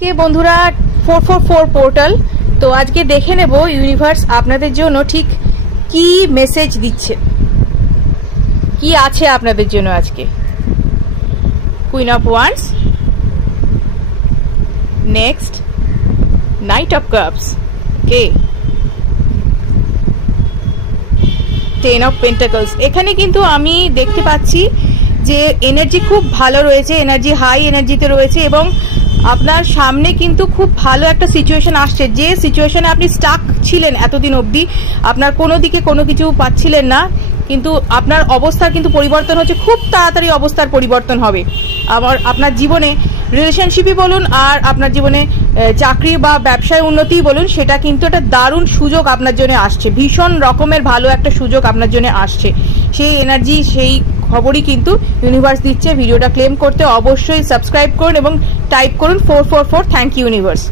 কে বন্ধুরা 444 পোর্টাল। তো আজকে দেখে নেব ইউনিভার্স আপনাদের জন্য ঠিক কি মেসেজ দিচ্ছে, কি আছে আপনাদের জন্য আজকে। Queen of wands, next night of cups, okay, 10 of pentacles. এখানে কিন্তু আমি দেখতে পাচ্ছি যে এনার্জি খুব ভালো রয়েছে, এনার্জি হাই এনার্জিতে রয়েছে এবং আপনার সামনে কিন্তু খুব ভালো একটা সিচুয়েশন আসছে। যে সিচুয়েশনে আপনি স্টাক ছিলেন এতদিন অবধি, আপনার কোনো দিকে কোনো কিছু পাচ্ছিলেন না, কিন্তু আপনার অবস্থার কিন্তু পরিবর্তন হচ্ছে, খুব তাড়াতাড়ি অবস্থার পরিবর্তন হবে। আবার আপনার জীবনে রিলেশনশিপই বলুন আর আপনার জীবনে চাকরি বা ব্যবসায় উন্নতি বলুন, সেটা কিন্তু একটা দারুণ সুযোগ আপনার জন্য আসছে, ভীষণ রকমের ভালো একটা সুযোগ আপনার জন্য আসছে। সেই এনার্জি, সেই খবরই কিন্তু ইউনিভার্স দিচ্ছে। ভিডিওটা ক্লেম করতে অবশ্যই সাবস্ক্রাইব করুন এবং টাইপ করুন 444 থ্যাংক ইউ ইউনিভার্স।